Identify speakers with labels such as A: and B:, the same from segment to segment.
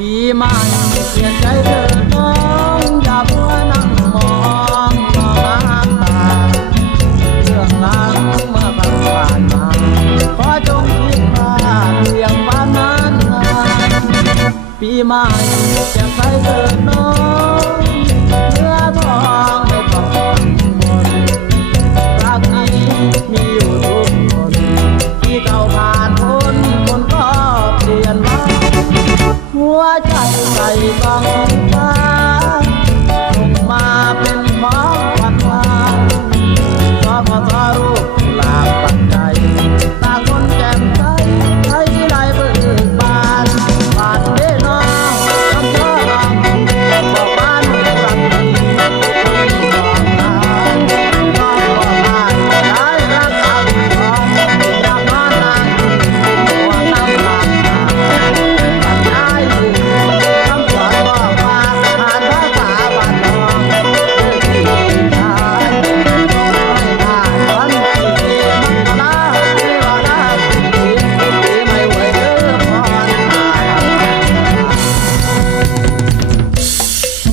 A: ปีใหม่เปลี่ยนใจเธอน้องอย่าเพื่อนั่งมองมองตาเรื่องราวเมื่อผ่านผ่านมาขอจงคิดว่าเพียงปานนั้นานปีใหม่จะใส่เธอน้อง ใส่บังฟ้า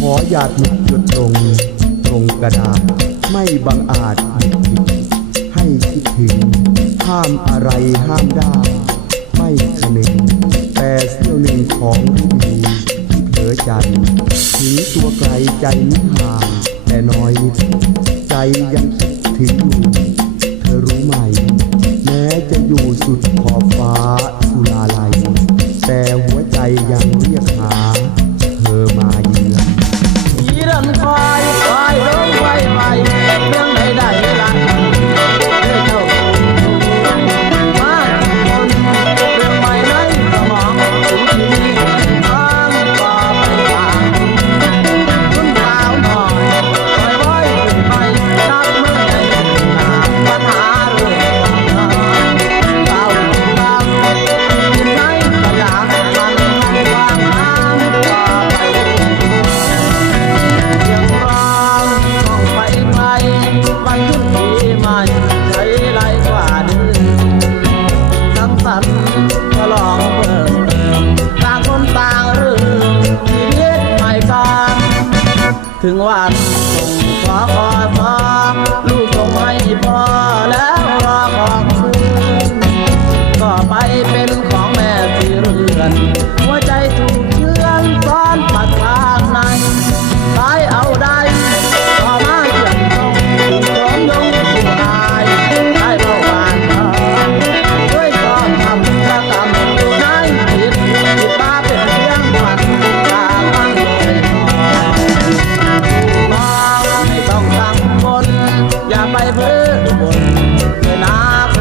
A: ขอหยา
B: ดหมุดหยดลงตรงกระดาษไม่บังอาจผิดให้คิดถึง ห้ามอะไรห้ามได้ ไม่คนึงแต่เสี้ยวหนึ่งของฤดีที่เผลอใจถึงตัวไกลใจนิห่างแต่น้อยนิดใจยังคิดถึงอยู่เธอรู้ไหม แม้จะอยู่สุดขอบฟ้าสุลาลัย แต่หัวใจยังรี
A: ขึ้นปีใหม่ใช้ไรกว่าเดิมสังสรรค์ฉลองเพิ่มต่างคนต่างเรื่องชีวิตใหม่กันถึงวันส่งขอขอพอลูกส่งให้พอแล้วรอของคืนก็ไปเป็นของแม่ที่เรือน หัว บนเวลา